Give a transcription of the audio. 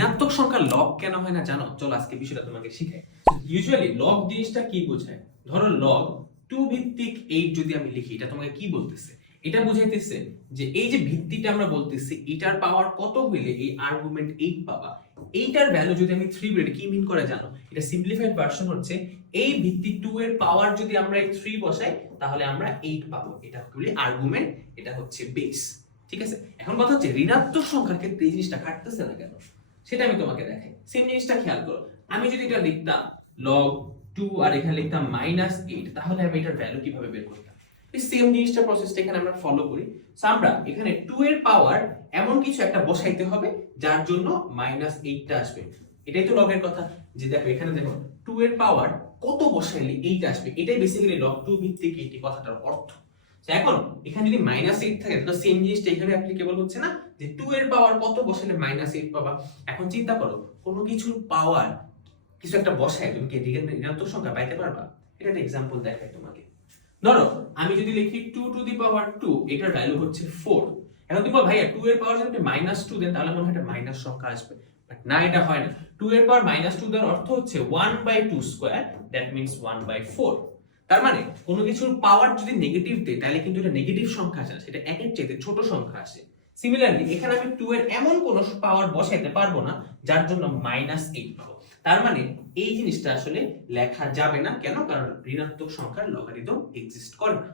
ঋণাত্মক সংখ্যার লগ কেন হয় না জানো? চলো আজকে বিষয়টা তোমাকে শিখাই। ইউজুয়ালি লগ জিনিসটা কি বোঝায়? ধরো লগ 2 ভিত্তিক 8 যদি আমি লিখি, এটা তোমাকে কি বলতেছে? এটা বুঝাইতেছে যে এই যে ভিত্তিটা আমরা বলতেছি এটার পাওয়ার কত হইলে এই আর্গুমেন্ট 8 পাবা। এইটার ভ্যালু যদি আমি 3 বলি, কি মিন করে জানো? এটা সিম্পলিফাইড ভার্সন হচ্ছে এই ভিত্তি 2 এর পাওয়ার যদি আমরা এই 3 বসাই তাহলে আমরা 8 পাবো। এটা হলো আর্গুমেন্ট, এটা হচ্ছে বেস। ঠিক আছে, এখন কথা হচ্ছে ঋণাত্মক সংখ্যার ক্ষেত্রে এই জিনিসটা কাটতেছে না কেন, সেটা আমি তোমাকে দেখাই। সেম জিনিসটা খেয়াল করো, আমি যদি এটা লিখতাম log 2 আর এখানে লিখতাম -8, তাহলে আমি এটার ভ্যালু কিভাবে বের করতাম? এই সেম জিনিসটা প্রসেসটা এখানে আমরা ফলো করি। সো আমরা এখানে 2 এর পাওয়ার এমন কিছু একটা বসাইতে হবে যার জন্য -8টা আসবে। এটাই তো লগের কথা, যে দেখো এখানে দেখো 2 এর পাওয়ার কত বসাইলে 8 আসবে, এটাই বেসিক্যালি log 2 ভিত্তিক এই কথাটার অর্থ। এখন এখানে যদি -8 থাকে তো সেম জিনিসটা এখানে অ্যাপ্লিকেবল হচ্ছে না, যে 2 এর পাওয়ার কত বসালে -8 পাবা। এখন চিন্তা করো, কোনো কিছুর পাওয়ার কিছু একটা বসায় তুমি কি ঋণাত্মক সংখ্যা পাইতে পারবা? এটা একটা এক্সাম্পল দেখাই তোমাকে। ধরো আমি যদি লিখি 2 টু দি পাওয়ার 2, এটার ভ্যালু হচ্ছে 4। এখন তুমি বলো ভাইয়া 2 এর পাওয়ার যদি -2 দেন তাহলে মনে হয় একটা মাইনাস সংখ্যা আসবে, বাট না, এটা হয় না। 2 এর পাওয়ার -2 দেওয়ার অর্থ হচ্ছে 1/2 স্কয়ার, দ্যাট মিন্স 1/4। তার মানে কোনো কিছুর পাওয়ার যদি নেগেটিভ দেয় তাহলে কিন্তু এটা নেগেটিভ সংখ্যা আসে না, সেটা একের চাইতে ছোট সংখ্যা আসে। সিমিলারলি এখানে আমি 2 এর এমন কোনো পাওয়ার বসাইতে পারবো না যার জন্য -8 পাবো। তার মানে এই জিনিসটা আসলে লেখা যাবে না। কেন? কারণ ঋণাত্মক সংখ্যার লগারিদম এক্সিস্ট করে না।